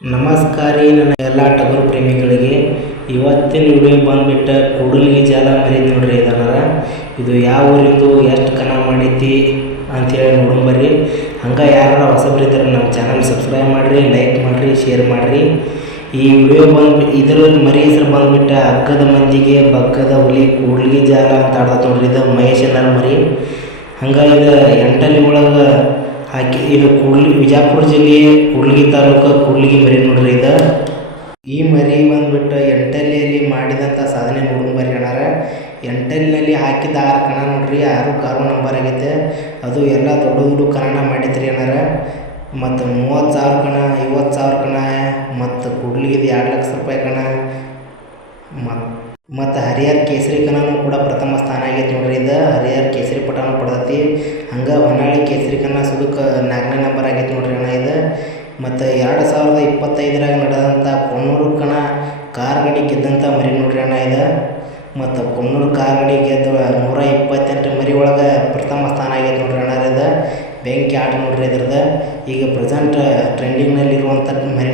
ನಮಸ್ಕಾರ ನನ್ನ ಎಲ್ಲ ಟಗರು ಪ್ರೇಮಿಗಳಿಗೆ. ಇವತ್ತಿನ ವಿಡಿಯೋ ಬಂದುಬಿಟ್ಟು ಕೂಡಲಿಗಿ ಜಾಲ ಮರಿ ನೋಡ್ರಿ. ಇದನ್ನರ ಇದು ಯಾವ ಊರಿಂದು ಎಷ್ಟು ಕನ ಮಾಡೈತಿ ಅಂಥೇಳಿ ನೋಡಂಬರ್ರಿ. ಹಂಗೆ ಯಾರು ಹೊಸಬರಿದ್ದಾರೆ ನಮ್ಮ ಚಾನಲ್ ಸಬ್ಸ್ಕ್ರೈಬ್ ಮಾಡಿರಿ, ಲೈಕ್ ಮಾಡಿರಿ, ಶೇರ್ ಮಾಡಿರಿ. ಈ ವಿಡಿಯೋ ಇದ್ರ ಮರಿ ಹೆಸರು ಬಂದುಬಿಟ್ಟು ಹಗ್ಗದ ಮಂದಿಗೆ ಬಗ್ಗದ ಹುಲಿ ಕೂಡಲಿಗಿ ಜಾಲ ಅಂತ ಆಡ್ದ ನೋಡ್ರಿ. ಇದು ಮಹೇಶನರ ಮರಿ. ಹಂಗೆ ಇದು ಎಂಟಲ್ಲಿ ಒಳಗೆ ಹಾಕಿ ಇದು ವಿಜಯಪುರ ಜಿಲ್ಲೆ ಕೂಡ್ಲಿಗಿ ತಾಲೂಕು ಕೂಡ್ಲಿಗಿ ಮರಿ ನೋಡ್ರಿ. ಇದು ಈ ಮರಿ ಬಂದುಬಿಟ್ಟು ಎಂಟಲ್ಲಿಯಲ್ಲಿ ಮಾಡಿದಂಥ ಸಾಧನೆ ನೋಡಂಬರ್ರಿ ಅಣ್ಣಾರ. ಎಂಟಲ್ಲಿನಲ್ಲಿ ಹಾಕಿದ 6 ಕಣ ನೋಡ್ರಿ, 6 ಕಾರು ನಂಬರ್ ಆಗೈತೆ. ಅದು ಎಲ್ಲ ದೊಡ್ಡ ಕಣ ಮಾಡೈತ್ರಿ ಅಣ್ಣಾರ. ಮತ್ತು 30,000 ಕಣ, 50,000 ಕಣ, ಮತ್ತು ಕೂಡ್ಲಿಗಿದು 2 ಲಕ್ಷ ರೂಪಾಯಿ ಕಣ, ಮತ್ತು ಹರಿಹರ ಕೇಸರಿ ಕಣನೂ ಕೂಡ ಪ್ರಥಮ ಸ್ಥಾನ ಆಗೈತೆ ನೋಡ್ರಿ. ಇದು ಹರಿಹರ ಕೇಸರಿ ಪಟನೂ ಪಡೆದೈತಿ. ಹಂಗೆ ಹೊನ್ನಾಳಿ ಕೇಸರಿ ಕಣ ಸುದಕ್ಕೆ 4ನೇ ನಂಬರ್ ಆಗೈತೆ ನೋಡ್ರಿ ಅಣ್ಣ ಇದು. ಮತ್ತು 2025 ನಡೆದಂಥ ಕೊಣ್ಣೂರು ಕಣ ಕಾರ್ ಗಡಿ ಗೆದ್ದಂಥ ಮರಿ ನೋಡ್ರಿ ಅಣ್ಣ ಇದು. ಮತ್ತು ಕೊಣ್ಣೂರು ಕಾರ್ ಗಡಿ ಗೆದ್ದು 128 ಮರಿ ಒಳಗೆ ಪ್ರಥಮ ಸ್ಥಾನ ಆಗೈತೆ ನೋಡ್ರಿ ಅಣ್ಣ ಇದು. ಬೆಂಕಿ ಆಟ ನೋಡ್ರಿ ಇದ್ರದ್ದು. ಈಗ ಪ್ರೆಸೆಂಟ್ ಟ್ರೆಂಡಿಂಗ್ನಲ್ಲಿರುವಂಥ ಮರಿ